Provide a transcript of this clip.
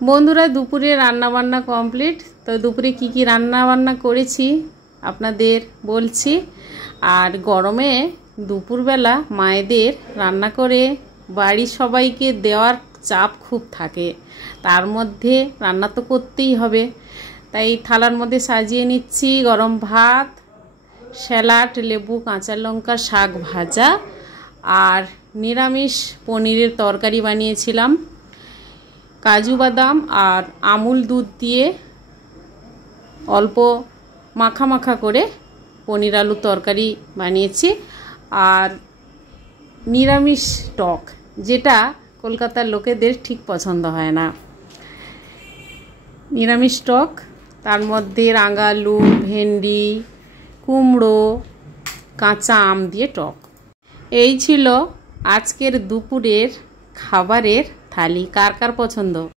বন্ধুরা দুপুরে রান্না বান্না কমপ্লিট। তো দুপুরে কি রান্না বান্না করেছি আপনাদের বলছি। আর গরমে দুপুরবেলা মায়েদের রান্না করে বাড়ির সবাইকে দেওয়ার চাপ খুব থাকে, তার মধ্যে রান্না তো করতেই হবে। তাই থালার মধ্যে সাজিয়ে নিচ্ছি গরম ভাত, স্যালাড, লেবু, কাঁচা লঙ্কা, শাক ভাজা আর নিরামিষ পনিরের তরকারি বানিয়েছিলাম। কাজু বাদাম আর আমুল দুধ দিয়ে অল্প মাখা মাখা করে পনির আলু তরকারি বানিয়েছি। আর নিরামিষ টক, যেটা কলকাতার লোকেদের ঠিক পছন্দ হয় না। নিরামিষ টক, তার মধ্যে রাঙা আলু, ভেন্ডি, কুমড়ো, কাঁচা আম দিয়ে টক। এই ছিল আজকের দুপুরের খাবারের থালি। কার কার পছন্দ?